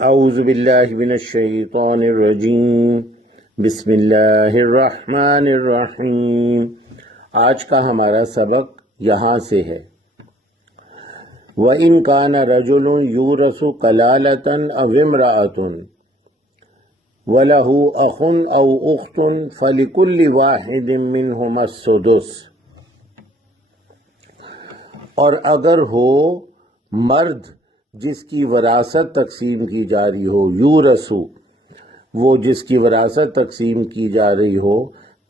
اعوذ باللہ من الشیطان الرجیم بسم اللہ الرحمن الرحیم۔ آج کا ہمارا سبق یہاں سے ہے۔ وَإِنْ كَانَ رَجُلٌ يُورَثُ كَلَالَةً أَوْ امْرَأَةٌ وَلَهُ أَخٌ أَوْ أُخْتٌ فَلِكُلِّ وَاحِدٍ مِّنْهُمَا السُّدُسُ۔ اور اگر ہو مرد جس کی وراثت تقسیم کی جا رہی ہو، یورثو وہ جس کی وراثت تقسیم کی جا رہی ہو،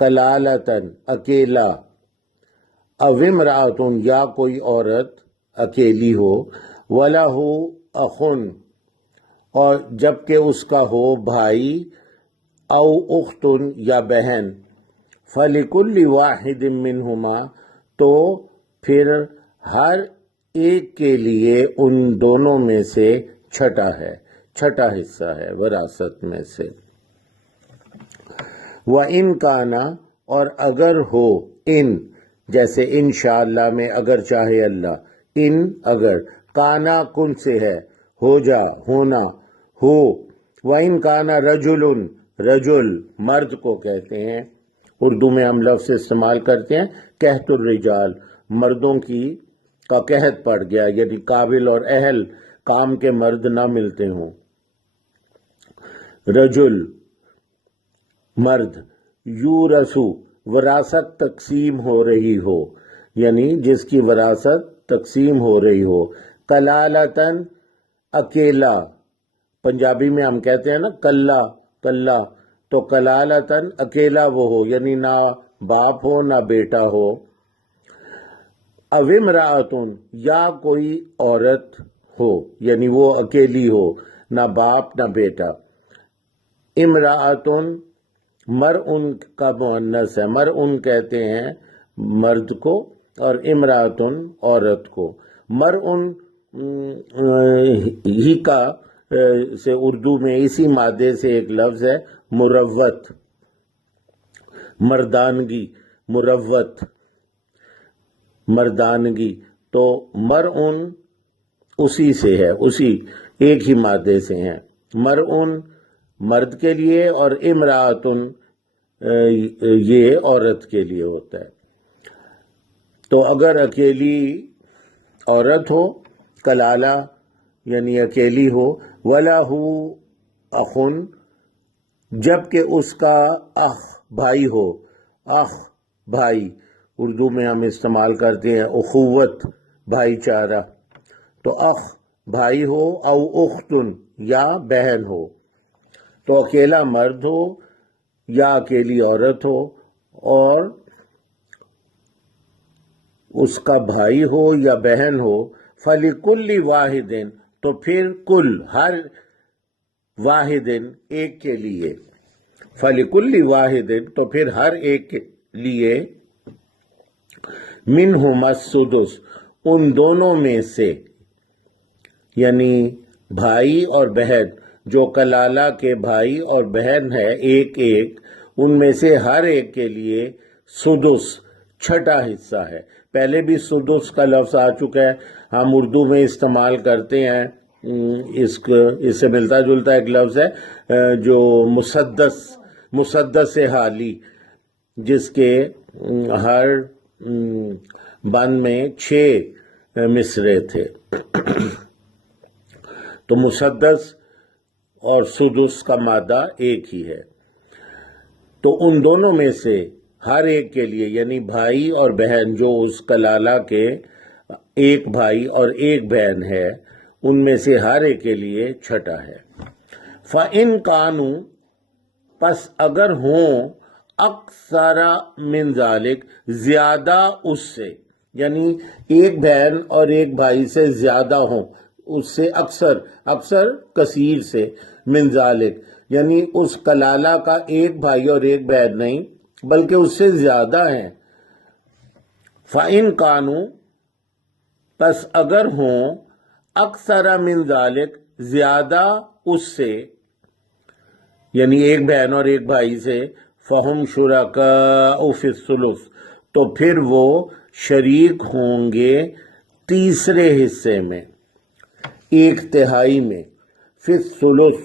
کلالتن اکیلا، او امرأتن یا کوئی عورت اکیلی ہو، وَلَهُ اخن اور جبکہ اس کا ہو بھائی، او اختن یا بہن، فَلِكُلِّ وَاحِدٍ مِّنْهُمَا تو پھر ہر ایک کے لیے ان دونوں میں سے چھٹا حصہ ہے وراثت میں سے۔ وَإِنْ كَانَ اور اگر ہو، ان جیسے انشاءاللہ میں اگر چاہے اللہ، ان اگر، کانا کن سے ہے، ہو جا ہونا ہو۔ وَإِنْ كَانَ رَجُلٌ رجل مرد کو کہتے ہیں، اردو میں ہم لفظ استعمال کرتے ہیں قحط الرجال، مردوں کا قحط پڑ گیا، یعنی قابل اور اہل کام کے مرد نہ ملتے ہوں۔ رجل مرد، یورثو وراثت تقسیم ہو رہی ہو، یعنی جس کی وراثت تقسیم ہو رہی ہو، کلالتن اکیلا، پنجابی میں ہم کہتے ہیں نا کلا، تو کلالتن اکیلا وہ ہو، یعنی نہ باپ ہو نہ بیٹا ہو، او امرأتن یا کوئی عورت ہو، یعنی وہ اکیلی ہو، نہ باپ نہ بیٹا۔ امرأتن مرءن کا مؤنث ہے، مرءن کہتے ہیں مرد کو اور امرأتن عورت کو۔ مرءن ہی کا سے اردو میں اسی مادے سے ایک لفظ ہے مروت، مردانگی، مروت مردانگی، تو مرءن اسی سے ہے، اسی ایک ہی مادے سے ہیں۔ مرءن مرد کے لیے اور امرأتن یہ عورت کے لیے ہوتا ہے۔ تو اگر اکیلی عورت ہو، کلالہ یعنی اکیلی ہو، وَلَهُ اخن جبکہ اس کا اخ بھائی ہو، اخ بھائی اردو میں ہم استعمال کرتے ہیں اخوت بھائی چارہ، تو اخ بھائی ہو، او اختن یا بہن ہو، تو اکیلا مرد ہو یا اکیلی عورت ہو اور اس کا بھائی ہو یا بہن ہو، فَلِكُلِّ وَاحِدٍ تو پھر کل ہر واحد ایک کے لیے، فَلِكُلِّ وَاحِدٍ تو پھر ہر ایک کے لیے، منہما السدس ان دونوں میں سے، یعنی بھائی اور بہن، جو کلالہ کے بھائی اور بہن ہے ایک ایک، ان میں سے ہر ایک کے لیے سدس چھٹا حصہ ہے۔ پہلے بھی سدس کا لفظ آ چکا ہے، ہم اردو میں استعمال کرتے ہیں، اس سے ملتا جلتا ایک لفظ ہے جو مسدس حالی، جس کے ہر بند میں 6 مصرے تھے، تو مسدس اور سدس کا مادہ ایک ہی ہے۔ تو ان دونوں میں سے ہر ایک کے لیے، یعنی بھائی اور بہن جو اس کلالہ کے ایک بھائی اور ایک بہن ہے، ان میں سے ہر ایک کے لیے چھٹا ہے۔ فَإِنْ كَانُوا پس اگر ہوں، اکثر من ذالک زیادہ اس سے، یعنی ایک بہن اور ایک بھائی سے زیادہ ہوں، اس سے اکثر کثیر سے، من ذالک یعنی اس کلالہ کا ایک بھائی اور ایک بہن نہیں بلکہ اس سے زیادہ ہیں۔ فَإِنْ كَانُوا پس اگر ہوں، اکثر من ذالک زیادہ اس سے، یعنی ایک بہن اور ایک بھائی سے، فَهُمْ شُرَكَاءُ فِي الثُّلُثِ تو پھر وہ شریک ہوں گے تیسرے حصے میں، 1/3 میں۔ فی الثلث،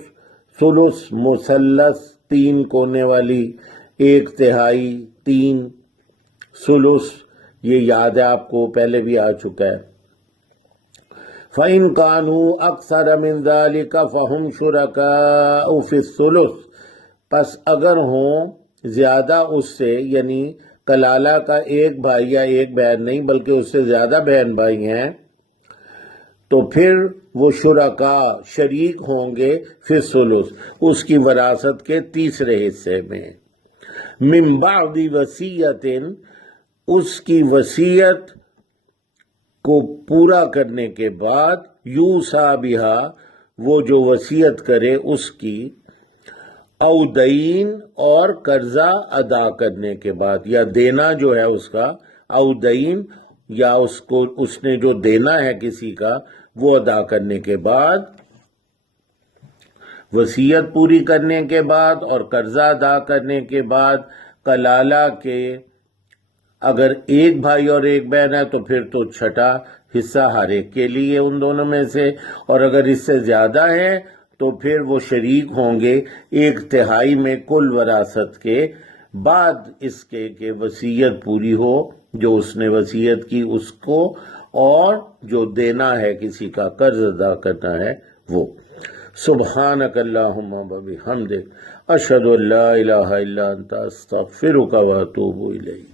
ثلث مثلث 3 کونے والی، 1/3 3، ثلث یہ یاد ہے آپ کو، پہلے بھی آ چکا ہے۔ فَإِن كَانُوا أَكْثَرَ مِن ذَلِكَ فَهُمْ شُرَكَاءُ فِي الثُّلُثِ، پس اگر ہوں زیادہ اس سے، یعنی کلالہ کا ایک بھائی یا ایک بہن نہیں بلکہ اس سے زیادہ بہن بھائی ہیں، تو پھر وہ شرکا شریک ہوں گے فی الثلث اس کی وراثت کے تیسرے حصے میں، من بعد وصیت، اس کی وصیت کو پورا کرنے کے بعد، یوصی بہا وہ جو وصیت کرے اس کی، او دین اور قرضہ ادا کرنے کے بعد، یا دینا جو ہے اس کا، او دین یا اس نے جو دینا ہے کسی کا وہ ادا کرنے کے بعد، وصیت پوری کرنے کے بعد اور قرضہ ادا کرنے کے بعد، کلالہ کے اگر ایک بھائی اور ایک بہن ہے تو پھر تو چھٹا حصہ ہر ایک کے لیے ان دونوں میں سے، اور اگر اس سے زیادہ ہے تو پھر وہ شریک ہوں گے 1/3 میں کل وراثت کے بعد اس کے کہ وصیت پوری ہو جو اس نے وصیت کی اس کو، اور جو دینا ہے کسی کا قرض ادا کرنا ہے وہ۔ سبحانک اللہم و بحمدک، اشہد ان لا الہ الا انت، استغفرک و اتوب الیک۔